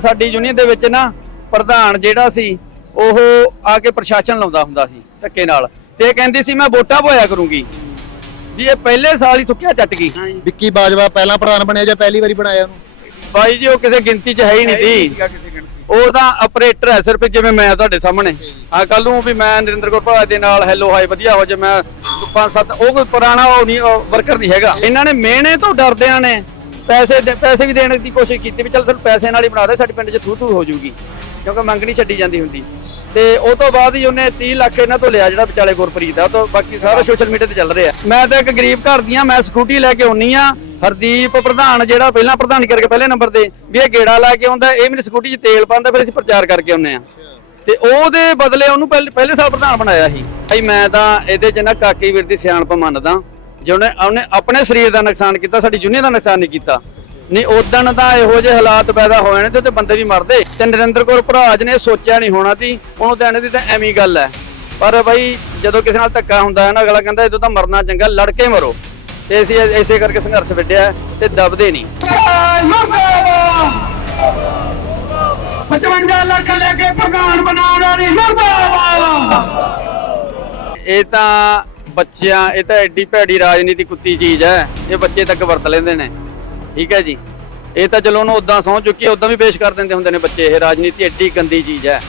ਸਾਡੀ ਯੂਨੀਅਨ ਦੇ ਵਿੱਚ ਨਾ ਪ੍ਰਧਾਨ ਜਿਹੜਾ ਸੀ ਉਹ ਆ ਕੇ ਪ੍ਰਸ਼ਾਸਨ ਲਾਉਂਦਾ ਹੁੰਦਾ ਸੀ ਧੱਕੇ ਨਾਲ। ਤੇ ਇਹ ਕਹਿੰਦੀ ਸੀ ਮੈਂ ਵੋਟਾਂ ਪੋਇਆ ਕਰੂੰਗੀ। ਵੀ ਇਹ ਪਹਿਲੇ ਸਾਲ ਹੀ ਥੁੱਕਿਆ ਚੱਟ ਗਈ। ਵਿੱਕੀ ਬਾਜਵਾ ਪਹਿਲਾਂ ਪ੍ਰਧਾਨ ਬਣਿਆ ਜਾਂ ਪਹਿਲੀ ਵਾਰੀ ਬਣਾਇਆ ਉਹਨੂੰ? ਬਾਈ ਜੀ ਉਹ ਕਿਸੇ ਗਿਣਤੀ 'ਚ ਹੈ ਹੀ ਨਹੀਂ ਸੀ। ਉਹ ਤਾਂ ਆਪਰੇਟਰ ਹੈ ਸਿਰਫ ਜਿਵੇਂ ਮੈਂ ਤੁਹਾਡੇ ਸਾਹਮਣੇ। ਆ ਕੱਲ ਨੂੰ ਵੀ ਮੈਂ ਨਰਿੰਦਰ ਕੌਰ ਭਾ ਦੇ ਨਾਲ ਹੈਲੋ ਹਾਈ ਵਧੀਆ ਹੋ ਜੇ ਮੈਂ ਪੰਜ ਸੱਤ ਉਹ ਕੋਈ ਪੁਰਾਣਾ ਉਹ ਨਹੀਂ ਵਰਕਰ ਨਹੀਂ ਹੈਗਾ। ਇਹਨਾਂ ਨੇ ਮਿਹਣੇ ਤੋਂ ਡਰਦਿਆਂ ਨੇ। ਪੈਸੇ ਦੇ- ਪੈਸੇ ਵੀ ਦੇਣ ਦੀ ਕੋਸ਼ਿਸ਼ ਕੀਤੀ ਵੀ ਚੱਲ ਸਾਨੂੰ ਪੈਸੇ ਨਾਲ ਹੀ ਬਣਾ ਦੇ, ਸਾਡੇ ਪਿੰਡ 'ਚ ਥੂ ਥੂ ਹੋ ਜਾਊਗੀ, ਕਿਉਂਕਿ ਮੰਗ ਨਹੀਂ ਛੱਡੀ ਜਾਂਦੀ ਹੁੰਦੀ। ਤੇ ਉਹ ਤੋਂ ਬਾਅਦ ਹੀ ਉਹਨੇ 30 ਲੱਖ ਇਹਨਾਂ ਤੋਂ ਲਿਆ ਜਿਹੜਾ ਵਿਚਾਲੇ ਗੁਰਪ੍ਰੀਤ ਆ ਉਹ ਤੋਂ ਬਾਕੀ ਸਾਰਾ ਸੋਸ਼ਲ ਮੀਡੀਆ ਤੇ ਚੱਲ ਰਿਹਾ। ਮੈਂ ਤਾਂ ਇੱਕ ਗਰੀਬ ਘਰ ਦੀ ਆ ਮੈਂ ਸਕੂਟੀ ਲੈ ਕੇ ਆਉਣੀ ਆ ਹਰਦੀਪ ਪ੍ਰਧਾਨ ਜਿਹੜਾ ਪਹਿਲਾਂ ਪ੍ਰਧਾਨ ਕਰਕੇ ਪਹਿਲੇ ਨੰਬਰ ਤੇ, ਵੀ ਇਹ ਗੇੜਾ ਲਾ ਕੇ ਆਉਂਦਾ, ਇਹ ਮੇਰੀ ਸਕੂਟੀ 'ਚ ਤੇਲ ਪਾਉਂਦਾ, ਫਿਰ ਅਸੀਂ ਪ੍ਰਚਾਰ ਕਰਕੇ ਆਉਂਦੇ ਆ ਤੇ ਉਹਦੇ ਬਦਲੇ ਉਹਨੂੰ ਪਹਿਲੇ ਪਹਿਲੇ ਸਾਲ ਪ੍ਰਧਾਨ ਬਣਾਇਆ ਸੀ। ਭਾਈ ਮੈਂ ਤਾਂ ਇਹਦੇ 'ਚ ਨਾ ਕਾਕੀ ਵੀਰ ਦੀ ਸਿਆਣਪ ਮੰਨਦਾ। ਜੇ ਉਹਨੇ ਉਹਨੇ ਆਪਣੇ ਸਰੀਰ ਦਾ ਨੁਕਸਾਨ ਕੀਤਾ ਸਾਡੀ ਯੂਨੀਅਨ ਦਾ ਨੁਕਸਾਨ ਨਹੀਂ ਕੀਤਾ। ਨਹੀਂ ਉਦਣ ਤਾਂ ਇਹੋ ਜਿਹੇ ਹਾਲਾਤ ਪੈਦਾ ਹੋ ਜਾਣੇ ਤੇ ਬੰਦੇ ਵੀ ਮਰਦੇ। ਤੇ ਨਰਿੰਦਰ ਕੌਰ ਭਰਾਜ ਨੇ ਸੋਚਿਆ ਨਹੀਂ ਹੋਣਾ ਸੀ। ਉਹਨੂੰ ਤਾਂ ਇਹਨੇ ਦੀ ਤਾਂ ਐਵੇਂ ਗੱਲ ਹੈ। ਪਰ ਬਈ ਜਦੋਂ ਕਿਸੇ ਨਾਲ ਧੱਕਾ ਹੁੰਦਾ ਹੈ ਨਾ ਅਗਲਾ ਕਹਿੰਦਾ ਇਦੋਂ ਤਾਂ ਮਰਨਾ ਚੰਗਾ ਲੜ ਕੇ ਮਰੋ। ਤੇ ਅਸੀਂ ਇਸੇ ਕਰਕੇ ਸੰਘਰਸ਼ ਵਿੱਢਿਆ ਤੇ ਦਬਦੇ ਨਹੀਂ। 55 ਲੱਖ ਲੈ ਕੇ ਬਣਾਉਣ ਇਹ ਤਾਂ ਬੱਚਿਆਂ, ਇਹ ਤਾਂ ਐਡੀ ਭੈੜੀ ਰਾਜਨੀਤੀ ਕੁੱਤੀ ਚੀਜ਼ ਹੈ, ਇਹ ਬੱਚੇ ਤੱਕ ਵਰਤ ਲੈਂਦੇ ਨੇ। ਠੀਕ ਹੈ ਜੀ? ਇਹ ਤਾਂ ਚਲੋ ਉਹਨੂੰ ਉਦਾਂ ਸਹੁੰ ਚੁੱਕੀ ਉਦਾਂ ਵੀ ਪੇਸ਼ ਕਰ ਦਿੰਦੇ ਹੁੰਦੇ ਨੇ ਬੱਚੇ, ਇਹ ਰਾਜਨੀਤੀ ਐਡੀ ਗੰਦੀ ਚੀਜ਼ ਹੈ।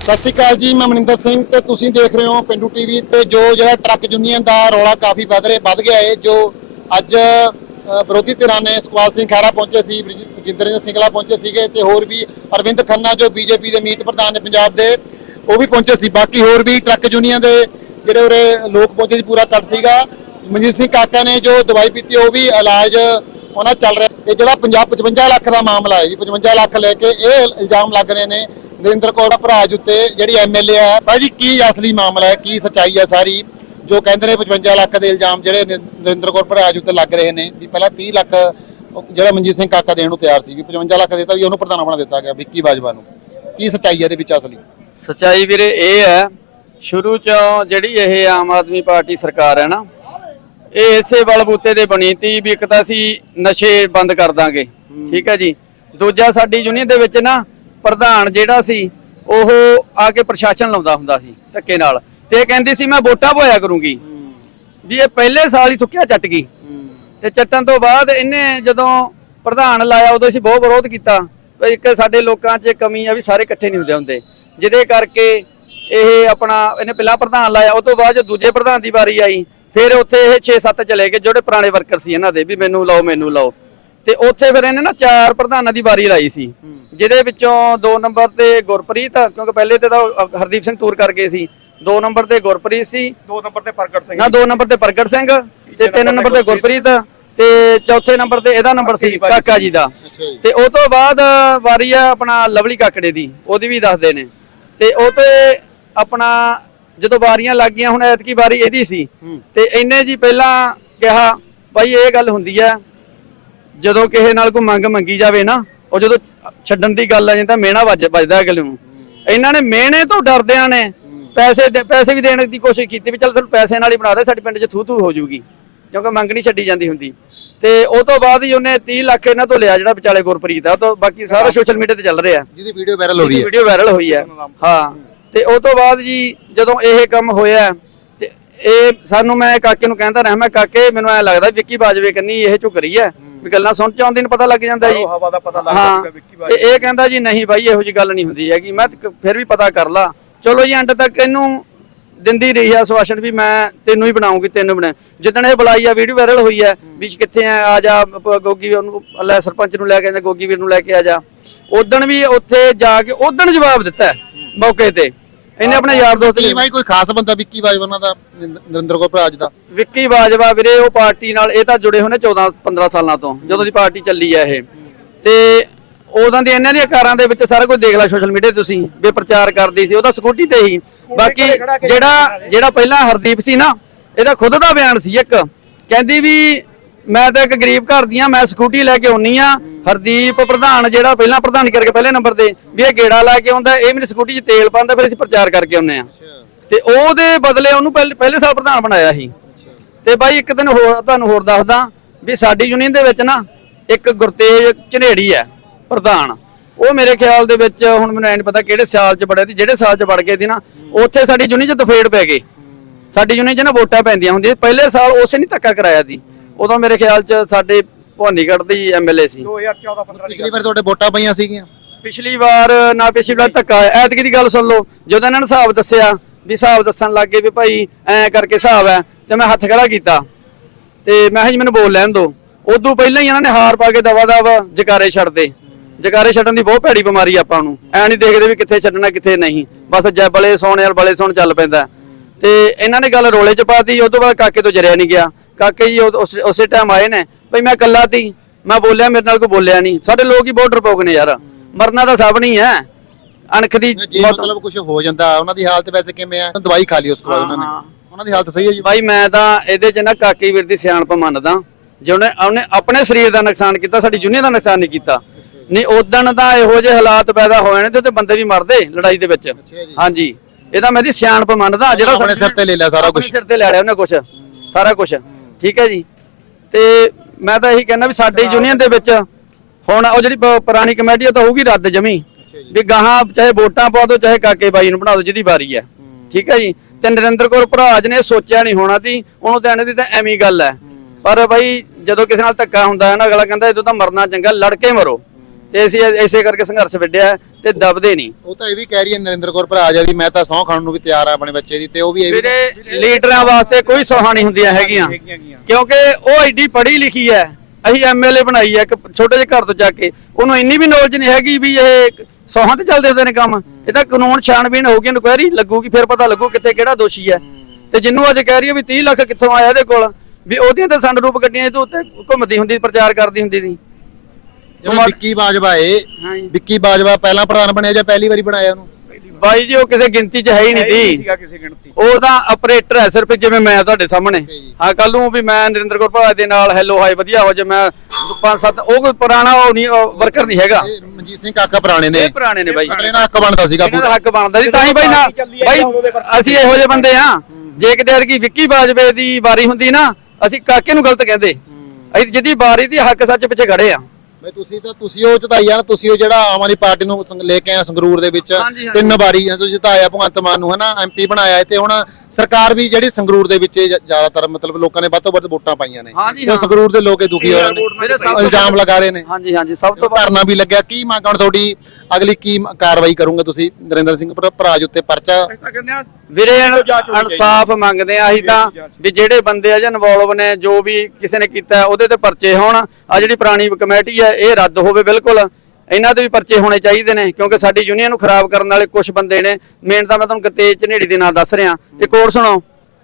ਸਤਿ ਸ਼੍ਰੀ ਅਕਾਲ ਜੀ, ਮੈਂ ਮਨਿੰਦਰ ਸਿੰਘ ਤੇ ਤੁਸੀਂ ਦੇਖ ਰਹੇ ਹੋ ਪਿੰਡੂ ਟੀਵੀ ਤੇ ਜੋ ਜਿਹੜਾ ਟਰੱਕ ਯੂਨੀਅਨ ਦਾ ਰੌਲਾ ਕਾਫੀ ਵੱਧ ਰਿਹਾ, ਵੱਧ ਗਿਆ ਹੈ, ਜੋ ਅੱਜ ਵਿਰੋਧੀ ਧਿਰਾਂ ਨੇ ਸੁਖਪਾਲ ਸਿੰਘ ਖਹਿਰਾ ਪਹੁੰਚੇ ਸੀ ਬ੍ਰਿਜਿੰਦਰ ਸਿੰਘ ਸਿੰਗਲਾ ਪਹੁੰਚੇ ਸੀਗੇ ਤੇ ਹੋਰ ਵੀ ਅਰਵਿੰਦ ਖੰਨਾ ਜੋ ਬੀਜੇਪੀ ਦੇ ਮੀਤ ਪ੍ਰਧਾਨ ਨੇ ਪੰਜਾਬ ਦੇ, ਉਹ ਵੀ ਪਹੁੰਚੇ ਸੀ। ਬਾਕੀ ਹੋਰ ਵੀ ਟਰੱਕ ਯੂਨੀਅਨ ਦੇ ਜਿਹੜੇ ਉਰੇ ਲੋਕ ਪਹੁੰਚੇ ਸੀ, ਪੂਰਾ ਕੱਟ ਸੀਗਾ। ਮਨਜੀਤ ਸਿੰਘ ਕਾਕਾ ਨੇ ਜੋ ਦਵਾਈ ਪੀਤੀ, ਉਹ ਵੀ ਇਲਾਜ ਉਹਨਾਂ ਚੱਲ ਰਿਹਾ। ਤੇ ਜਿਹੜਾ ਪੰਜਾਬ 55 ਲੱਖ ਦਾ ਮਾਮਲਾ ਹੈ ਵੀ 55 ਲੱਖ ਲੈ ਕੇ ਇਹ ਇਲਜ਼ਾਮ ਲੱਗ ਰਹੇ ਨੇ ਨਰਿੰਦਰ ਕੌਰ ਭਰਾ ਉੱਤੇ ਜਿਹੜੀ ਐਮਐਲਏ ਹੈ। ਭਾਈ ਜੀ, ਕੀ ਅਸਲੀ ਮਾਮਲਾ ਹੈ, ਕੀ ਸਚਾਈ ਹੈ ਸਾਰੀ, ਜੋ ਕਹਿੰਦੇ ਨੇ 55 ਲੱਖ ਦੇ ਇਲਜ਼ਾਮ ਜਿਹੜੇ ਨਰਿੰਦਰ ਕੌਰ ਭਰਾ ਉੱਤੇ ਲੱਗ ਰਹੇ ਨੇ, ਵੀ ਪਹਿਲਾਂ 30 ਲੱਖ ਉਹ ਜਿਹੜਾ ਮਨਜੀਤ ਸਿੰਘ ਕਾਕਾ ਦੇਣ ਨੂੰ ਤਿਆਰ ਸੀ ਵੀ 55 ਲੱਖ ਦਿੱਤਾ ਵੀ ਉਹਨੂੰ ਪ੍ਰਧਾਨ ਬਣਾ ਦਿੱਤਾ ਗਿਆ ਵਿੱਕੀ ਬਾਜਵਾ ਨੂੰ। ਕੀ ਸਚਾਈ ਹੈ ਇਹਦੇ ਵਿੱਚ ਅਸਲੀ? ਸੱਚਾਈ ਵੀਰੇ ਇਹ ਹੈ ਸ਼ੁਰੂ ਚੋਂ ਜਿਹੜੀ ਇਹ ਆਮ ਆਦਮੀ ਪਾਰਟੀ ਸਰਕਾਰ ਹੈ ਨਾ ਇਹ ਇਸੇ ਬਲਬੂਤੇ ਦੇ ਬਣੀ ਤੀ ਵੀ ਇੱਕ ਤਾਂ ਅਸੀਂ ਨਸ਼ੇ ਬੰਦ ਕਰ ਦਾਂਗੇ ਠੀਕ ਹੈ ਜੀ। ਦੂਜਾ ਸਾਡੀ ਯੂਨੀਅਨ ਦੇ ਵਿੱਚ ਨਾ ਪ੍ਰਧਾਨ ਜਿਹੜਾ ਸੀ ਉਹ ਆ ਕੇ ਪ੍ਰਸ਼ਾਸਨ ਲਾਉਂਦਾ ਹੁੰਦਾ ਸੀ ਧੱਕੇ ਨਾਲ। ਤੇ ਇਹ ਕਹਿੰਦੀ ਸੀ ਮੈਂ ਵੋਟਾਂ ਪੋਇਆ ਕਰੂੰਗੀ। ਵੀ ਇਹ ਪਹਿਲੇ ਸਾਲ ਹੀ ਥੁੱਕਿਆ ਚੱਟ ਗਈ। ਤੇ ਚੱਟਣ ਤੋਂ ਬਾਅਦ ਇਹਨੇ ਜਦੋਂ ਪ੍ਰਧਾਨ ਲਾਇਆ ਉਦੋਂ ਅਸੀਂ ਬਹੁਤ ਵਿਰੋਧ ਕੀਤਾ। ਵੀ ਇੱਕ ਸਾਡੇ ਲੋਕਾਂ 'ਚ ਕਮੀ ਆ ਵੀ ਸਾਰੇ ਇਕੱਠੇ ਨਹੀਂ ਹੁੰਦੇ ਹੁੰਦੇ। ਜਿਹਦੇ ਕਰਕੇ ਇਹ ਆਪਣਾ ਇਹਨੇ ਪਹਿਲਾਂ ਪ੍ਰਧਾਨ ਲਾਇਆ ਉਸ ਤੋਂ ਬਾਅਦ ਦੂਜੇ ਪ੍ਰਧਾਨ ਦੀ ਵਾਰੀ ਆਈ ਫਿਰ ਉੱਥੇ ਇਹ 6-7 ਚਲੇ ਗਏ ਜਿਹੜੇ ਪੁਰਾਣੇ ਵਰਕਰ ਸੀ ਇਹਨਾਂ ਦੇ ਵੀ ਮੈਨੂੰ ਲਾਓ ਮੈਨੂੰ ਲਾਓ। ਤੇ ਉੱਥੇ ਫਿਰ ਇਹਨੇ ਨਾ ਚਾਰ ਪ੍ਰਧਾਨਾਂ ਦੀ ਵਾਰੀ ਲਾਈ ਸੀ। ਜਿਹਦੇ ਵਿੱਚੋਂ 2 ਨੰਬਰ ਤੇ ਗੁਰਪ੍ਰੀਤ ਕਿਉਂਕਿ ਪਹਿਲੇ ਤੇ ਤਾਂ ਹਰਦੀਪ ਸਿੰਘ ਤੂਰ ਕਰ ਗਏ ਸੀ। 2 ਨੰਬਰ ਤੇ ਗੁਰਪ੍ਰੀਤ ਸੀ। ਦੋ ਨੰਬਰ ਤੇ ਪ੍ਰਗਟ ਸਿੰਘ। ਨਾ 2 ਨੰਬਰ ਤੇ ਪ੍ਰਗਟ ਸਿੰਘ। ਤੇ 3 ਨੰਬਰ ਤੇ ਗੁਰਪ੍ਰੀਤ ਤੇ ਚੌਥੇ ਨੰਬਰ ਤੇ ਇਹਦਾ ਨੰਬਰ ਸੀ ਕਾਕਾ ਜੀ ਦਾ। ਤੇ ਉਹ ਤੋਂ ਬਾਅਦ ਵਾਰੀ ਆ ਆਪਣਾ ਲਵਲੀ ਕਾਕੜੇ ਦੀ ਉਹਦੀ ਵੀ ਦੱਸਦੇ ਨੇ। ਤੇ ਉਹ ਤੇ ਆਪਣਾ ਜਦੋਂ ਵਾਰੀਆਂ ਲੱਗ ਗਈਆਂ ਹੁਣ ਐਤਕੀ ਵਾਰੀ ਇਹਦੀ ਸੀ। ਤੇ ਇਹਨੇ ਜੀ ਪਹਿਲਾਂ ਕਿਹਾ ਭਾਈ ਇਹ ਗੱਲ ਹੁੰਦੀ ਆ ਜਦੋਂ ਕਿਸੇ ਨਾਲ ਕੋਈ ਮੰਗ ਮੰਗੀ ਜਾਵੇ ਨਾ ਉਹ ਜਦੋਂ ਛੱਡਣ ਦੀ ਗੱਲ ਆ ਜਾਂਦਾ ਮਿਹਣਾ ਵੱਜ ਵੱਜਦਾ ਅਗਲੇ ਨੂੰ। ਇਹਨਾਂ ਨੇ ਮਿਹਣੇ ਤੋਂ ਡਰਦਿਆਂ ਨੇ ਪੈਸੇ ਪੈਸੇ ਵੀ ਦੇਣ ਦੀ ਕੋਸ਼ਿਸ਼ ਕੀਤੀ ਵੀ ਚੱਲ ਸਾਨੂੰ ਪੈਸੇ ਨਾਲ ਹੀ ਬਣਾ ਦੇ ਸਾਡੇ ਪਿੰਡ 'ਚ ਥੂ ਥੂ ਹੋ ਜਾਊਗੀ। ਕਿਉਂਕਿ ਮੰਗ ਨਹੀਂ ਛੱਡੀ ਜਾਂਦੀ ਹੁੰਦੀ। ਤੇ ਉਹ ਤੋਂ ਬਾਅਦ ਹੀ ਉਹਨੇ 30 ਲੱਖ ਇਹਨਾਂ ਤੋਂ ਲਿਆ ਜਿਹੜਾ ਵਿਚਾਲੇ ਗੁਰਪ੍ਰੀਤ ਆ ਤੋਂ ਬਾਕੀ ਸਾਰਾ ਸੋਸ਼ਲ ਮੀਡੀਆ ਤੇ ਚੱਲ ਰਿਹਾ। ਜਿਹਦੀ ਵੀਡੀਓ ਵਾਇਰਲ ਹੋ। ਰਹੀ ਹੈ ਵੀਡੀਓ ਵਾਇਰਲ ਹੋਈ ਹੈ। ਹਾਂ। ਤੇ ਉਹ ਤੋਂ ਬਾਅਦ ਜੀ ਜਦੋਂ ਇਹ ਕੰਮ ਹੋਇਆ ਤੇ ਇਹ ਸਾਨੂੰ ਮੈਂ ਕਾਕੇ ਨੂੰ ਕਹਿੰਦਾ ਰਿਹਾ ਮੈਂ ਕਾਕੇ ਮੈਨੂੰ ਐ ਲੱਗਦਾ ਵਿੱਕੀ ਬਾਜਵੇ ਕੰਨੀ ਇਹ ਝੁਕ ਰਹੀ ਹੈ। ਵੀ ਗੱਲਾਂ ਸੁਣ ਚ ਆਉਂਦੀ ਨੂੰ ਪਤਾ ਲੱਗ ਜਾਂਦਾ ਜੀ। ਹਵਾ ਦਾ ਪਤਾ ਲੱਗ ਜਾਊਗਾ ਵਿੱਕੀ ਤੇ ਇਹ ਕਹਿੰਦਾ ਜੀ ਨਹੀਂ ਬਾਈ ਇਹੋ ਜੀ ਗੱਲ ਨਹੀਂ ਹੁੰਦੀ ਹੈਗੀ। ਮੈਂ ਫਿਰ ਵੀ ਪਤਾ ਕਰ ਲਾ। ਚਲੋ ਜੀ ਅੰਤ ਤੱਕ ਇਹਨੂੰ ਦਿੰਦੀ ਰਹੀ ਆ ਸਵਾਸ਼ਨ ਵੀ ਮੈਂ ਤੈਨੂੰ ਹੀ ਬਣਾਉਂਗੀ ਤੈਨੂੰ ਬਣਾ। ਜਿੱਦਣ ਇਹ ਬੁਲਾਈ ਆ ਵੀਡੀਓ ਵਾਇਰਲ ਹੋਈ ਹੈ ਵੀ ਕਿੱਥੇ ਆ ਆ ਜਾ ਗੋਗੀ ਵੀਰ ਨੂੰ ਲੈ ਸਰਪੰਚ ਨੂੰ ਲੈ ਕੇ ਆ ਜਾ ਗੋਗੀ ਵੀਰ ਨੂੰ ਲੈ ਕੇ ਆ ਜਾ। ਉਦਣ ਵੀ ਉੱਥੇ ਜਾ ਕੇ ਉਦਣ ਜਵਾਬ ਦਿੱਤਾ ਮੌਕੇ ਤੇ। ਇਹਨੇ ਆਪਣੇ ਯਾਰ ਦੋਸਤ ਕੀ ਲਈ ਭਾਈ ਕੋਈ ਖਾਸ ਬੰਦਾ ਵਿੱਕੀ ਬਾਜਵਾ ਉਹਨਾਂ ਦਾ ਨਰਿੰਦ- ਨਰਿੰਦਰ ਕੌਰ ਭਰਾਜ ਦਾ? ਵਿੱਕੀ ਬਾਜਵਾ ਵੀਰੇ ਉਹ ਪਾਰਟੀ ਨਾਲ ਇਹ ਤਾਂ ਜੁੜੇ ਨੇ 14 15 ਸਾਲਾਂ ਤੋਂ ਜਦੋਂ ਦੀ ਪਾਰਟੀ ਚੱਲੀ ਆ ਇਹ। ਤੇ ਉਦੋਂ ਦੀ ਇਹਨਾਂ ਦੀਆਂ ਕਾਰਾਂ ਦੇ ਵਿੱਚ ਸਾਰਾ ਕੁਝ ਦੇਖ ਲੈ ਸੋਸ਼ਲ ਮੀਡੀਆ ਤੁਸੀਂ ਵੀ ਪ੍ਰਚਾਰ ਕਰਦੀ ਸੀ ਉਹਦਾ ਸਕੂਟੀ ਤੇ ਹੀ। ਬਾਕੀ ਜਿਹੜਾ ਜਿਹੜਾ ਪਹਿਲਾਂ ਹਰਦੀਪ ਸੀ ਨਾ ਇਹਦਾ ਖੁਦ ਦਾ ਬਿਆਨ ਸੀ ਇੱਕ। ਕਹਿੰਦੀ ਵੀ ਮੈਂ ਤਾਂ ਇੱਕ ਗਰੀਬ ਘਰ ਦੀਆਂ ਮੈਂ ਸਕੂਟੀ ਲੈ ਕੇ ਆਉਣੀ ਆ ਹਰਦੀਪ ਪ੍ਰਧਾਨ ਜਿਹੜਾ ਪਹਿਲਾਂ ਪ੍ਰਧਾਨ ਕਰਕੇ ਪਹਿਲੇ ਨੰਬਰ ਤੇ ਵੀ ਇਹ ਗੇੜਾ ਲਾ ਕੇ ਆਉਂਦਾ ਇਹ ਮੇਰੀ ਸਕੂਟੀ 'ਚ ਤੇਲ ਪਾਉਂਦਾ ਫਿਰ ਅਸੀਂ ਪ੍ਰਚਾਰ ਕਰਕੇ ਆਉਂਦੇ ਆ ਤੇ ਉਹਦੇ ਬਦਲੇ ਉਹਨੂੰ ਪਹਿਲੇ ਪਹਿਲੇ ਸਾਲ ਪ੍ਰਧਾਨ ਬਣਾਇਆ ਸੀ। ਤੇ ਬਾਈ ਇੱਕ ਦਿਨ ਹੋਰ ਤੁਹਾਨੂੰ ਹੋਰ ਦੱਸਦਾ ਵੀ ਸਾਡੀ ਯੂਨੀਅਨ ਦੇ ਵਿੱਚ ਨਾ ਇੱਕ ਗੁਰਤੇਜ ਝਨੇੜੀ ਹੈ। ਪ੍ਰਧਾਨ। ਉਹ ਮੇਰੇ ਖਿਆਲ ਦੇ ਵਿੱਚ ਹੁਣ ਮੈਨੂੰ ਐ ਨਹੀਂ ਪਤਾ ਕਿਹੜੇ ਸਾਲ 'ਚ ਬੜਿਆ ਸੀ ਜਿਹੜੇ ਸਾਲ 'ਚ ਵੜ ਗਏ ਸੀ ਨਾ ਉੱਥੇ ਸਾਡੀ ਯੂਨੀਅਨ 'ਚ ਦਫੇੜ ਪੈ ਗਈ ਸਾਡੀ ਯੂਨੀਅਨ 'ਚ ਨਾ ਵੋਟਾਂ ਪੈਂਦੀਆਂ ਹੁੰਦੀਆਂ ਪਹਿਲੇ ਸਾਲ ਉਸੇ ਨਹੀਂ ਧੱਕਾ ਕਰਾਇਆ ਸੀ। ਉਦੋਂ ਮੇਰੇ ਖਿਆਲ 'ਚ ਸਾਡੇ ਭਵਾਨੀਗੜ੍ਹ ਦੀ ਐਮਐਲਏ ਸੀ। 2014 15 ਪਿਛਲੀ ਵਾਰ ਤੁਹਾਡੇ ਵੋਟਾਂ ਪਈਆਂ ਸੀਗੀਆਂ? ਪਿਛਲੀ ਵਾਰ ਨਾ ਪਿਛਲੀ ਵਾਰ ਧੱਕਾ। ਐਤਕੀ ਦੀ ਗੱਲ ਸੁਣ ਲਓ ਜਦੋਂ ਇਹਨਾਂ ਨੇ ਹਿਸਾਬ ਦੱਸਿਆ ਵੀ ਹਿਸਾਬ ਦੱਸਣ ਲੱਗ ਗਏ ਵੀ ਭਾਈ ਐਂ ਕਰਕੇ ਹਿਸਾਬ ਹੈ ਤੇ ਮੈਂ ਹੱਥ ਖੜਾ ਕੀਤਾ। ਤੇ ਮੈਂ ਕਿਹਾ ਜੀ ਮੈਨੂੰ ਬੋਲ ਲੈਣ ਦਿਓ। ਉਦੋਂ ਪਹਿਲਾਂ ਹੀ ਇਹਨਾਂ ਨੇ ਹਾਰ ਪਾ ਕੇ ਦਵਾ ਦਵਾ ਜਕਾਰੇ ਛੱਡਦੇ। ਜਕਾਰੇ ਛੱਡਣ ਦੀ ਬਹੁਤ ਭੈੜੀ ਬਿਮਾਰੀ ਆਪਾਂ ਨੂੰ। ਐ ਨਹੀਂ ਦੇਖਦੇ ਵੀ ਕਿੱਥੇ ਛੱਡਣਾ ਕਿੱਥੇ ਨਹੀਂ। ਬਸ ਜੈ ਬਲੇ ਸੋਣ ਵਾਲ ਬਲੇ ਸੋਣ ਚੱਲ ਪੈਂਦਾ। ਤੇ ਇਹਨਾਂ ਨੇ ਗੱਲ ਰੋਲੇ ਚ ਪਾਤੀ ਉਸ ਤੋਂ ਬਾਅਦ ਕਾਕੇ ਤੋਂ ਜਰਿਆ ਨਹੀਂ ਗਿਆ। ਕਾਕੇ ਜੀ ਉਸ- ਟਾਈਮ ਆਏ ਨੇ ਭਈ ਮੈਂ ਇਕੱਲਾ ਤੀ ਮੈਂ ਬੋਲਿਆ ਮੇਰੇ ਨਾਲ ਕੋਈ ਬੋਲਿਆ ਨਹੀਂ। ਸਾਡੇ ਲੋਕ ਹੀ ਬਹੁਤ ਡਰਪੋਕ ਨੇ ਯਾਰ। ਮਰਨਾ ਤਾਂ ਸਭ ਨਹੀਂ ਹੈ। ਅਣਖ ਦੀ ਮਤਲਬ ਕੁਝ ਹੋ ਜਾਂਦਾ ਉਹਨਾਂ ਦੀ ਹਾਲਤ ਵੈਸੇ ਕਿਵੇਂ ਆ ਦਵਾਈ ਖਾ ਲਈ ਉਸ ਤੋਂ ਬਾਅਦ ਉਹਨਾਂ ਨੇ। ਉਹਨਾਂ ਦੀ ਹਾਲਤ ਸਹੀ ਹੈ ਜੀ? ਬਾਈ ਮੈਂ ਤਾਂ ਇਹਦੇ ਚ ਨਾ ਕਾਕੀ ਵੀਰ ਦੀ ਸਿਆਣਪ ਮੰਨਦਾ। ਜੇ ਉਹਨੇ ਆਪਣੇ ਸਰੀਰ ਦਾ ਨੁਕਸਾਨ ਕੀਤਾ ਸਾਡੀ ਜੁਨੀਅਰ ਦਾ ਨੁਕਸਾਨ ਨਹੀਂ ਕੀਤਾ। ਨਹੀਂ ਉਦਣ ਤਾਂ ਇਹੋ ਜਿਹੇ ਹਾਲਾਤ ਪੈਦਾ ਹੋ ਜਾਣੇ ਤੇ ਬੰਦੇ ਵੀ ਮਰਦੇ ਲੜਾਈ ਦੇ ਵਿੱਚ। ਹਾਂਜੀ। ਇਹ ਤਾਂ ਮੈਂ ਦੀ ਸਿਆਣਪ ਮੰਨਦਾ ਜਿਹੜਾ ਆਪਣੇ ਸਿਰ ਤੇ ਲੈ ਲਿਆ ਸਾਰਾ ਕੁਛ। ਸਿਰ ਤੇ ਲੈ ਲਿਆ ਉਹਨੇ ਕੁਝ ਸਾਰਾ ਕੁਝ ਠੀਕ ਹੈ ਜੀ। ਤੇ ਮੈਂ ਤਾਂ ਇਹੀ ਕਹਿੰਦਾ ਵੀ ਸਾਡੀ ਯੂਨੀਅਨ ਦੇ ਵਿੱਚ ਹੁਣ ਉਹ ਜਿਹੜੀ ਪੁਰਾਣੀ ਕਮੇਟੀ ਤਾਂ ਹੋਊਗੀ ਰੱਦ ਜਮੀ। ਵੀ ਗਾਹਾਂ ਚਾਹੇ ਵੋਟਾਂ ਪਾ ਦਿਓ ਚਾਹੇ ਕਾਕੇ ਬਾਈ ਨੂੰ ਬਣਾ ਦਿਓ ਜਿਹਦੀ ਵਾਰੀ ਹੈ। ਠੀਕ ਹੈ ਜੀ। ਤੇ ਨਰਿੰਦਰ ਕੌਰ ਭਰਾਜ ਨੇ ਸੋਚਿਆ ਨਹੀਂ ਹੋਣਾ ਸੀ ਉਹਨੂੰ ਤਾਂ ਇਹਨੇ ਦੀ ਤਾਂ ਐਵੇਂ ਗੱਲ ਹੈ। ਪਰ ਬਾਈ ਜਦੋਂ ਕਿਸੇ ਨਾਲ ਧੱਕਾ ਹੁੰਦਾ ਹੈ ਨਾ ਅਗਲਾ ਕਹਿੰਦਾ ਇਹ ਤਾਂ ਮਰਨਾ ਚੰਗਾ ਲੜ ਕੇ ਮਰੋ। ਤੇ ਅਸੀਂ ਇਸੇ ਕਰਕੇ ਸੰਘਰਸ਼ ਵਿੱਢਿਆ ਤੇ ਦਬਦੇ ਨਹੀਂ। ਉਹ ਤਾਂ ਇਹ ਵੀ ਕਹਿ ਰਹੀ ਹੈ ਨਰਿੰਦਰ ਕੌਰ ਭਰਾ ਜਾ ਵੀ ਮੈਂ ਤਾਂ ਸਹੁੰ ਖਾਣ ਨੂੰ ਵੀ ਤਿਆਰ ਆ ਆਪਣੇ ਬੱਚੇ ਦੀ ਤੇ ਉਹ ਵੀ ਇਹ ਵੀ ਵੀਰੇ ਲੀਡਰਾਂ ਵਾਸਤੇ ਕੋਈ ਸੋਹਾ ਨਹੀਂ ਹੁੰਦੀਆਂ ਹੈਗੀਆਂ। ਕਿਉਂਕਿ ਉਹ ਐਡੀ ਪੜ੍ਹੀ ਲਿਖੀ ਹੈ ਅਸੀਂ ਐਮਐਲਏ ਬਣਾਈ ਹੈ ਇੱਕ ਛੋਟੇ ਜਿਹੇ ਘਰ ਤੋਂ ਜਾ ਕੇ। ਉਹਨੂੰ ਇੰਨੀ ਵੀ ਨੌਲੇਜ ਨਹੀਂ ਹੈਗੀ ਵੀ ਇਹ ਸੋਹਾਂ ਤੇ ਚੱਲਦੇ ਹੁੰਦੇ ਨੇ ਕੰਮ। ਇਹ ਤਾਂ ਕਾਨੂੰਨ ਛਾਣਬੀਨ ਹੋਊਗੀ ਇਨਕੁਆਇਰੀ ਲੱਗੂਗੀ ਫਿਰ ਪਤਾ ਲੱਗੂ ਕਿੱਥੇ ਕਿਹੜਾ ਦੋਸ਼ੀ ਹੈ। ਤੇ ਜਿੰਨੂੰ ਅੱਜ ਕਹਿ ਰਹੀ ਹੈ ਵੀ 30 ਲੱਖ ਕਿੱਥੋਂ ਆਇਆ ਇਹਦੇ ਕੋਲ ਵੀ ਉਹਦੀਆਂ ਤਾਂ ਸੰਡਰੂਪ ਗੱਡੀਆਂ ਇਹਦੇ ਉੱਤੇ ਘੁੰਮਦੀ ਹੁੰਦੀ ਪ੍ਰਚਾਰ ਕਰਦੀ ਹੁੰਦੀ ਸੀ। ਜਿਹੜਾ ਵਿੱਕੀ ਬਾਜਵਾ ਏ ਹਾਂਜੀ। ਵਿੱਕੀ ਬਾਜਵਾ ਪਹਿਲਾਂ ਪ੍ਰਧਾਨ ਬਣਿਆ ਜਾਂ ਪਹਿਲੀ ਵਾਰੀ ਬਣਾਇਆ ਉਹਨੂੰ? ਬਾਈ ਜੀ ਉਹ ਕਿਸੇ ਗਿਣਤੀ 'ਚ ਹੈ ਹੀ ਨਹੀਂ ਕਿਸੇ ਗਿਣਤੀ ਉਹ ਤਾਂ ਆਪਰੇਟਰ ਹੈ ਸਿਰਫ ਜਿਵੇਂ ਮੈਂ ਤੁਹਾਡੇ ਸਾਹਮਣੇ। ਹਾਂ ਕੱਲ ਨੂੰ ਵੀ ਮੈਂ ਨਰਿੰਦਰ ਕੌਰ ਭਾਜ ਦੇ ਨਾਲ ਹੈਲੋ ਹਾਈ ਵਧੀਆ ਹੋ ਜੇ ਮੈਂ ਪੰਜ ਸੱਤ ਉਹ ਕੋਈ ਪੁਰਾਣਾ ਉਹ ਨਹੀਂ ਵਰਕਰ ਨਹੀਂ ਹੈਗਾ। ਮਨਜੀਤ ਸਿੰਘ ਕਾਕਾ ਪੁਰਾਣੇ ਨੇ। ਇਹ ਪੁਰਾਣੇ ਨੇ ਬਾਈ। ਇਹਨਾਂ ਹੱਕ ਬਣਦਾ ਸੀਗਾ ਦਾ ਪੂਰਾ। ਹੱਕ ਬਣਦਾ ਸੀ ਤਾਂ ਹੀ ਬਾਈ ਨਾ ਬਾਈ ਅਸੀਂ ਇਹੋ ਜਿਹੇ ਬੰਦੇ ਆ ਜੇ ਕਿਤੇ ਅਰਗੀ ਵਿੱਕੀ ਬਾਜਵੇ ਦੀ ਵਾਰੀ ਹੁੰਦੀ ਨਾ ਅਸੀਂ ਕਾਕੇ ਨੂੰ ਗਲਤ ਕਹਿੰਦੇ। ਅਸੀਂ ਜਿਹਦੀ ਵਾਰੀ ਦੀ ਹੱਕ ਸੱਚ ਪਿੱਛੇ ਖੜੇ ਆ ਬਈ ਤੁਸੀਂ ਤਾਂ ਤੁਸੀਂ ਉਹ ਚਤਾਈ ਆ ਨਾ ਤੁਸੀਂ ਉਹ ਜਿਹੜਾ ਆਮ ਆਦਮੀ ਪਾਰਟੀ ਨੂੰ ਸੰਗ- ਲੈ ਕੇ ਆਏ ਸੰਗਰੂਰ ਦੇ ਵਿੱਚ ਹਾਂਜੀ, ਹਾਂਜੀ। ਤਿੰਨ ਵਾਰੀ ਤੁਸੀਂ ਜਿਤਾਇਆ ਭਗਵੰਤ ਮਾਨ ਨੂੰ ਹਨਾ ਐਮਪੀ ਬਣਾਇਆ ਤੇ ਹੁਣ ਸਰਕਾਰ ਵੀ ਜਿਹੜੀ ਸੰਗਰੂਰ ਦੇ ਵਿੱਚ ਜ- ਜ਼ਿਆਦਾਤਰ ਮਤਲਬ ਲੋਕਾਂ ਨੇ ਵੱਧ ਤੋਂ ਵੱਧ ਵੋਟਾਂ ਪਾਈਆਂ ਨੇ। ਹਾਂਜੀ, ਤੇ ਉਹ ਹਾਂ। ਸੰਗਰੂਰ ਦੇ ਲੋਕ ਇਹ ਦੁਖੀ ਹੋ ਰਹੇ ਮੇਰੇ ਸਭ ਨੇ ਤੋਂ ਇਲਜ਼ਾਮ ਲਗਾ ਰਹੇ ਨੇ। ਹਾਂਜੀ ਹਾਂਜੀ ਸਭ ਤੋਂ ਧਰਨਾ ਵੀ ਲੱਗਿਆ। ਕੀ ਮੰਗ ਹੁਣ ਤੁਹਾਡੀ? ਅਗਲੀ ਕੀ ਮ- ਕਾਰਵਾਈ ਕਰੋਗੇ ਤੁਸੀਂ? ਨਰਿੰਦਰ ਸਿੰਘ ਭਰਾ- ਭਰਾਜ ਉੱਤੇ ਪਰਚਾ। ਤਾਂ ਕਹਿੰਦੇ ਆ ਵੀਰੇ ਇਨਸਾਫ ਮੰਗਦੇ ਆ ਅਸੀਂ ਤਾਂ ਵੀ ਜਿਹੜੇ ਬੰਦੇ ਆ ਜਾਂ ਇਨਵੋਲਵ ਨੇ ਜੋ ਵੀ ਕਿਸੇ ਨੇ ਕੀਤਾ ਉਹਦੇ ਤੇ ਪਰਚੇ ਹੋਣ। ਆ ਜਿਹੜੀ ਪੁਰਾਣੀ ਕਮੇਟੀ ਹੈ ਇਹ ਰੱਦ ਹੋਵੇ ਬਿਲਕੁਲ। ਇਹਨਾਂ ਦੇ ਵੀ ਪਰਚੇ ਹੋਣੇ ਚਾਹੀਦੇ ਨੇ ਕਿਉਂਕਿ ਸਾਡੀ ਯੂਨੀਅਨ ਨੂੰ ਖਰਾਬ ਕਰਨ ਵਾਲੇ ਕੁਝ ਬੰਦੇ ਨੇ। ਮੇਨ ਤਾਂ ਮੈਂ ਤੁਹਾਨੂੰ ਗੁਰਤੇਜ ਝਨੇੜੀ ਦੇ ਨਾਂ ਦੱਸ ਰਿਹਾ। ਇੱਕ ਹੋਰ ਸੁਣੋ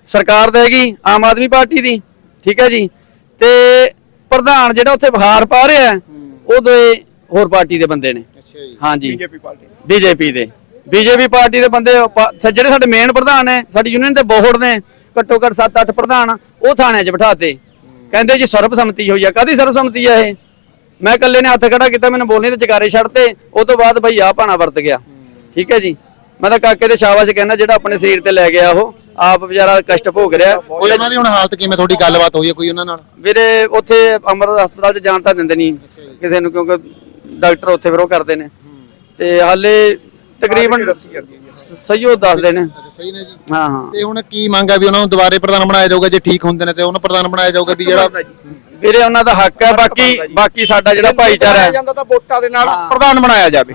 ਸਰਕਾਰ ਦਾ ਹੈਗੀ ਆਮ ਆਦਮੀ ਪਾਰਟੀ ਦੀ ਠੀਕ ਹੈ ਜੀ? ਤੇ ਪ੍ਰਧਾਨ ਜਿਹੜਾ ਉੱਥੇ ਹਾਰ ਪਾ ਰਿਹਾ ਹੈ, ਉਹ ਦੋਏ ਹੋਰ ਪਾਰਟੀ ਦੇ ਬੰਦੇ ਨੇ। ਅੱਛਾ ਜੀ। ਹਾਂਜੀ। BJP party. ਬੀਜੇਪੀ ਦੇ। ਬੀਜੇਪੀ ਪਾਰਟੀ ਦੇ ਬੰਦੇ ਜਿਹੜੇ ਸਾਡੇ ਮੇਨ ਪ੍ਰਧਾਨ ਨੇ ਸਾਡੀ ਯੂਨੀਅਨ ਦੇ ਬੋਹੜ ਨੇ ਘੱਟੋ ਘੱਟ 7-8 ਪ੍ਰਧਾਨ ਉਹ ਥਾਣਿਆਂ 'ਚ ਬਿਠਾਤੇ। ਕਹਿੰਦੇ ਜੀ ਸਰਬਸੰਮਤੀ ਹੋਈ ਆ। ਕਾਦੀ ਸਰਬਸੰਮਤੀ ਆ ਇਹ? ਮੈਂ ਇਕੱਲੇ ਨੇ ਹੱਥ ਖੜਾ ਕੀਤਾ ਮੈਨੂੰ ਬੋਲਣੇ ਤੇ ਜਗਾਰੇ ਛੱਡਤੇ। ਉਹ ਤੋਂ ਬਾਅਦ ਬਈ ਆ ਭਾਣਾ ਵਰਤ ਗਿਆ। ਠੀਕ ਹੈ ਜੀ? ਮੈਂ ਤਾਂ ਕਾਕੇ ਦੇ ਸ਼ਾਬਾਸ਼ ਕਹਿੰਦਾ ਜਿਹੜਾ ਆਪਣੇ ਸਰੀਰ ਤੇ ਲੈ ਗਿਆ ਉਹ ਆਪ ਵਿਚਾਰਾ ਕਸ਼ਟ ਭੋਗ ਰਿਹਾ। ਉਹਨਾਂ ਦੀ ਹੁਣ ਹਾਲਤ ਕਿਵੇਂ? ਤੁਹਾਡੀ ਗੱਲਬਾਤ ਹੋਈ ਹੈ ਕੋਈ ਉਹਨਾਂ ਨਾਲ? ਵੀਰੇ ਉੱਥੇ ਅਮਰ ਹਸਪਤਾਲ 'ਚ ਜਾਣ ਤਾਂ ਦਿੰਦੇ ਨਹੀਂ ਕਿਸੇ ਨੂੰ ਕਿਉਂਕਿ ਡਾਕਟਰ ਉੱਥੇ ਫਿਰ ਉਹ ਕਰਦੇ ਨੇ। ਤੇ ਹਾਲੇ ਤਕਰੀਬਨ ਸਹੀ ਉਹ ਦੱਸਦੇ ਨੇ। ਅੱਛਾ ਸਹੀ ਨੇ ਜੀ। ਹਾਂ ਹਾਂ। ਤੇ ਹੁਣ ਕੀ ਮੰਗ ਹੈ ਵੀ ਉਹਨਾਂ ਨੂੰ ਦੁਬਾਰੇ ਪ੍ਰਧਾਨ ਬਣਾਇਆ ਜਾਊਗਾ? ਜੇ ਠੀਕ ਹੁੰਦੇ ਨੇ ਤੇ ਉਹਨਾਂ ਪ੍ਰਧਾਨ ਬਣਾਇਆ ਜਾਊਗਾ ਵੀ ਜਿਹੜਾ ਵੀਰੇ ਉਹਨਾਂ ਦਾ ਹੱਕ ਹੈ ਬਾਕੀ ਬਾਕੀ ਸਾਡਾ ਜਿਹੜਾ ਭਾਈਚਾਰਾ ਹੈ। ਜਾਂਦਾ ਤਾਂ ਵੋਟਾਂ ਦੇ ਨਾਲ ਪ੍ਰਧਾਨ ਬਣਾਇਆ ਜਾਵੇ।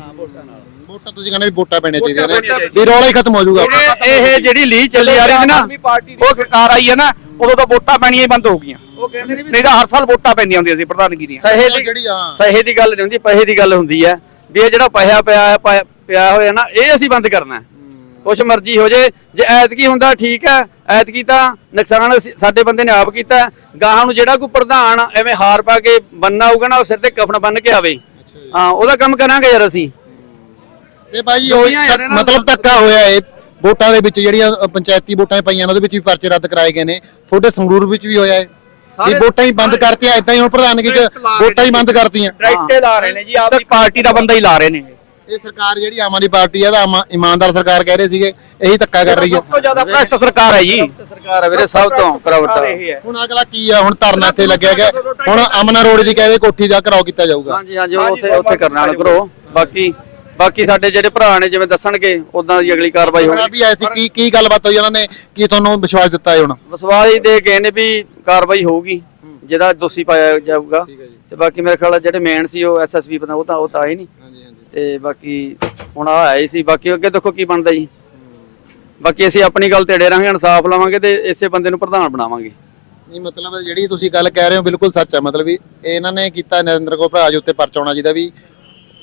ਵੋਟਾਂ ਤੁਸੀਂ ਕਹਿੰਦੇ ਵੀ ਵੋਟਾਂ ਪੈਣੀਆਂ ਚਾਹੀਦੀਆਂ ਨੇ। ਵੀ ਰੌਲਾ ਹੀ ਖਤਮ ਹੋ ਜਾਊਗਾ। ਇਹ ਜਿਹੜੀ ਲੀ ਚੱਲੀ ਆ ਰਹੀ ਹੈ ਨਾ ਦੀ ਸਰਕਾਰ ਆਈ ਹੈ ਨਾ ਉਦੋਂ ਤਾਂ ਵੋਟਾਂ ਪੈਣੀਆਂ ਹੀ ਬੰਦ ਹੋ ਗਈਆਂ। ਉਹ ਕਹਿੰਦੇ ਨੇ ਨਹੀਂ ਤਾਂ ਹਰ ਸਾਲ ਵੋਟਾਂ ਪੈਂਦੀਆਂ ਹੁੰਦੀਆਂ ਸੀ ਪ੍ਰਧਾਨਗੀ ਦੀਆਂ। ਸਹੇ ਦੀ ਜਿਹੜੀ ਹਾਂ ਸਹੇ ਦੀ ਗੱਲ ਨਹੀਂ ਹੁੰਦੀ ਪੈਸੇ ਦੀ ਗੱਲ ਹੁੰਦੀ ਹੈ। ਵੀ ਇਹ ਜਿਹੜਾ ਪੈਸਾ ਪਿਆ ਹੈ, ਪਿਆ ਪਿਆ ਹੋਇਆ ਨਾ ਇਹ ਅਸੀਂ ਬੰਦ ਕਰਨਾ ਹੈ। ਕੁਛ ਮਰਜ਼ੀ ਹੋ ਜੇ। ਜੇ ਐਤਕੀ ਹੁੰਦਾ ਠੀਕ ਹੈ ਐਤਕੀ ਤਾਂ ਨੁਕਸਾਨ ਸਾਡੇ ਬੰਦੇ ਨੇ ਆਪ ਕੀਤਾ। ਹੈ। ਗਾਹਾਂ ਨੂੰ ਜਿਹੜਾ ਕੋਈ ਪ੍ਰਧਾਨ ਐਵੇਂ ਹਾਰ ਪਾ ਕੇ ਬੰਨਾ ਹੋਊਗਾ ਨਾ ਉਹ ਸਿਰ ਤੇ ਕਫਨ ਬੰਨ ਕੇ ਆਵੇ। ਹਾਂ ਉਹਦਾ ਕੰਮ ਕਰਾਂਗੇ ਯਾਰ ਅਸੀਂ। ਤੇ ਭਾਈ ਮਤਲਬ ਧੱਕਾ ਹੋਇਆ ਏ ਵੋਟਾਂ ਦੇ ਵਿੱਚ ਜਿਹੜੀਆਂ ਪੰਚਾਇਤੀ ਵੋਟਾਂ ਪਈਆਂ ਉਹਦੇ ਵਿੱਚ ਵੀ ਪਰਚੇ ਰੱਦ ਕਰਾਏ ਗਏ ਨੇ। ਤੁਹਾਡੇ ਸੰਗਰੂਰ ਵਿੱਚ ਵੀ ਹੋਇਆ ਏ ਵੀ ਵੋਟਾਂ ਹੀ ਬੰਦ ਕਰਤੀਆਂ ਇਦਾਂ ਹੀ ਹੁਣ ਪ੍ਰਧਾਨਗੀ ਚ ਵੋਟਾਂ ਹੀ ਬੰਦ ਕਰਤੀਆਂ। ਡਾਇਰੈਕਟੇ ਲਾ ਰਹੇ ਨੇ ਜੀ ਆਪਦੀ ਪਾਰਟੀ ਦਾ ਬੰਦਾ ਹੀ ਲਾ ਰਹੇ ਨੇ ਇਹ ਸਰਕਾਰ ਜਿਹੜੀ ਆਮ ਆਦਮੀ ਪਾਰਟੀ ਹੈ ਦਾ ਇਮਾਨਦਾਰ ਸਰਕਾਰ ਕਹਿ ਰਹੇ ਸੀਗੇ ਇਹੀ ਧੱਕਾ ਕਰ ਰਹੀ ਹੈ ਤੋਂ ਜ਼ਿਆਦਾ ਭ੍ਰਸ਼ਟ ਸਰਕਾਰ ਹੈ ਜੀ। ਸਰਕਾਰ ਹੈ ਵੀਰੇ ਸਭ ਤੋਂ ਕਰਾਵਟਾ। ਹੁਣ ਅਗਲਾ ਕੀ ਆ? ਹੁਣ ਧਰਨਾ ਇੱਥੇ ਲੱਗਿਆ ਗਿਆ। ਹੁਣ ਅਮਨਾ ਰੋਡ ਦੀ ਕਹਦੇ ਕੋਠੀ ਦਾ ਘਰਾਓ ਕੀਤਾ ਜਾਊਗਾ। ਹਾਂਜੀ ਹਾਂਜੀ ਉਹ ਉੱਥੇ ਉੱਥੇ ਕਰਨ ਵਾਲਾ ਕਰੋ। ਬਾਕੀ ਬਾਕੀ ਸਾਡੇ ਜਿਹੜੇ ਭਰਾ ਨੇ ਜਿਵੇਂ ਦੱਸਣਗੇ ਉਦਾਂ ਦੀ ਅਗਲੀ ਕਾਰਵਾਈ ਹੋਣੀ ਵੀ ਐਸੀ ਕੀ ਕੀ ਗੱਲਬਾਤ ਹੋਈ ਉਹਨਾਂ ਨੇ? ਕੀ ਤੁਹਾਨੂੰ ਵਿਸ਼ਵਾਸ ਦਿੱਤਾ ਹੈ ਹੁਣ? ਵਿਸ਼ਵਾਸ ਦੇ ਗਏ ਨੇ ਵੀ ਕਾਰਵਾਈ ਹੋਊਗੀ ਜਿਹਦਾ ਦੋਸ਼ੀ ਪਾਇਆ ਜਾਊਗਾ। ਤੇ ਬਾਕੀ ਮੇਰੇ ਖਿਆਲ ਨਾਲ ਜਿਹੜੇ ਮੇਨ ਸੀ ਉਹ ਐਸਐਸਪੀ ਪਤਾ ਉਹ ਤਾਂ ਉਹ ਤਾਂ ਆਏ ਨਹੀਂ। ਤੇ ਬਾਕੀ ਹੁਣ ਆ ਆਏ ਸੀ। ਬਾਕੀ ਅੱਗੇ ਦੇਖੋ ਕੀ ਬਣਦਾ ਜੀ। ਬਾਕੀ ਅਸੀਂ ਆਪਣੀ ਗੱਲ ਤੇ ਅੜੇ ਰਹਾਂਗੇ ਇਨਸਾਫ ਲਵਾਂਗੇ ਤੇ ਇਸੇ ਬੰਦੇ ਨੂੰ ਪ੍ਰਧਾਨ ਬਣਾਵਾਂਗੇ। ਨਹੀਂ ਮਤਲਬ ਜਿਹੜੀ ਤੁਸੀਂ ਗੱਲ ਕਹਿ ਰਹੇ ਹੋ ਬਿਲਕੁਲ ਸੱਚ ਹੈ ਮਤਲਬ ਵੀ ਇਹਨਾਂ ਨੇ ਕੀਤਾ ਨਰਿੰਦਰ ਕੋ ਭਰਾਜ ਉੱਤੇ ਪਰਚਾ ਹੋਣਾ ਜਿਹਦਾ ਵੀ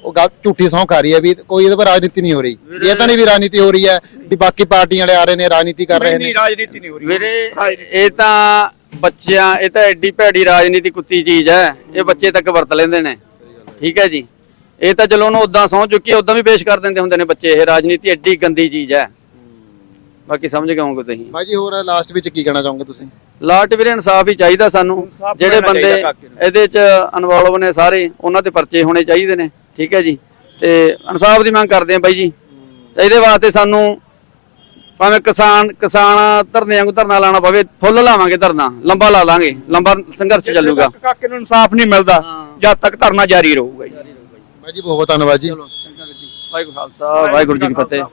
ਉਹ ਗਲਤ ਝੂਠੀ ਸੌਂ ਖਾ ਰਹੀ ਹੈ ਵੀ ਕੋਈ ਇਹਦੇ ਪਰ ਰਾਜਨੀਤੀ ਨਹੀਂ ਹੋ ਰਹੀ। ਵੀ ਇਹ ਤਾਂ ਨਹੀਂ ਵੀ ਰਾਜਨੀਤੀ ਹੋ ਰਹੀ ਹੈ ਵੀ ਬਾਕੀ ਪਾਰਟੀਆਂ ਵਾਲੇ ਆ ਰਹੇ ਨੇ ਰਾਜਨੀਤੀ ਕਰ ਰਹੇ ਨੇ। ਰਾਜਨੀਤੀ ਨਹੀਂ ਹੋ ਰਹੀ। ਵੀਰੇ ਇਹ ਤਾਂ ਬੱਚਿਆਂ ਇਹ ਤਾਂ ਐਡੀ ਭੈੜੀ ਰਾਜਨੀਤੀ ਕੁੱਤੀ ਚੀਜ਼ ਹੈ ਇਹ ਬੱਚੇ ਤੱਕ ਵਰਤ ਲੈਂਦੇ ਨੇ। ਠੀਕ ਹੈ ਜੀ? ਇਹ ਤਾਂ ਚਲੋ ਉਹਨੂੰ ਉਦਾਂ ਸੌਂ ਚੁੱਕੀ ਉਦਾਂ ਵੀ ਪੇਸ਼ ਕਰ ਦਿੰਦੇ ਹੁੰਦੇ ਨੇ ਬੱਚੇ ਇਹ ਰਾਜਨੀਤੀ ਐਡੀ ਗੰਦੀ ਚੀਜ਼ ਹੈ। ਬਾਕੀ ਸਮਝ ਗਏ ਹੋਗੇ ਤੁਸੀਂ। ਬਾਈ ਜੀ ਹੋਰ ਲਾਸਟ ਵਿੱਚ ਕੀ ਕਹਿਣਾ ਚਾਹੋਗੇ ਤੁਸੀਂ? ਲਾਟ ਵੀਰੇ ਇਨਸਾਫ ਹੀ ਚਾਹੀਦਾ ਸਾਨੂੰ। ਜਿਹੜੇ ਬੰਦੇ। ਇਹਦੇ ਚ ਇਨਵੋਲਵ ਨੇ ਸਾਰੇ ਉਹਨਾਂ ਤੇ ਪਰਚੇ ਹੋਣੇ ਚਾਹੀਦੇ ਨੇ। ਠੀਕ ਹੈ ਜੀ? ਤੇ ਇਨਸਾਫ ਦੀ ਮੰਗ ਕਰਦੇ ਆ ਬਾਈ ਜੀ। ਇਹਦੇ ਵਾਸਤੇ ਸਾਨੂੰ ਭਾਵੇਂ ਕਿਸਾਨ ਕਿਸਾਨ ਧਰਨੇ ਵਾਂਗੂ ਧਰਨਾ ਲਾਣਾ ਪਵੇ ਫੁੱਲ ਲਾਵਾਂਗੇ ਧਰਨਾ ਲੰਬਾ ਲਾ ਲਾਂਗੇ ਲੰਬਾ ਸੰਘਰਸ਼ ਚੱਲੂਗਾ। ਕਾਕੇ ਨੂੰ ਇਨਸਾਫ ਨਹੀਂ ਮਿਲਦਾ ਜਦ ਤੱਕ ਧਰਨਾ ਜਾਰੀ ਰਹੂਗਾ ਜੀ। ਬਾਈ ਜੀ ਬਹੁਤ ਬਹੁਤ ਧੰਨਵਾਦ ਜੀ। ਵਾਹਿਗੁਰੂ ਖਾਲਸਾ ਵਾਹਿਗੁਰੂ ਜੀ ਕੀ ਫਤਿਹ।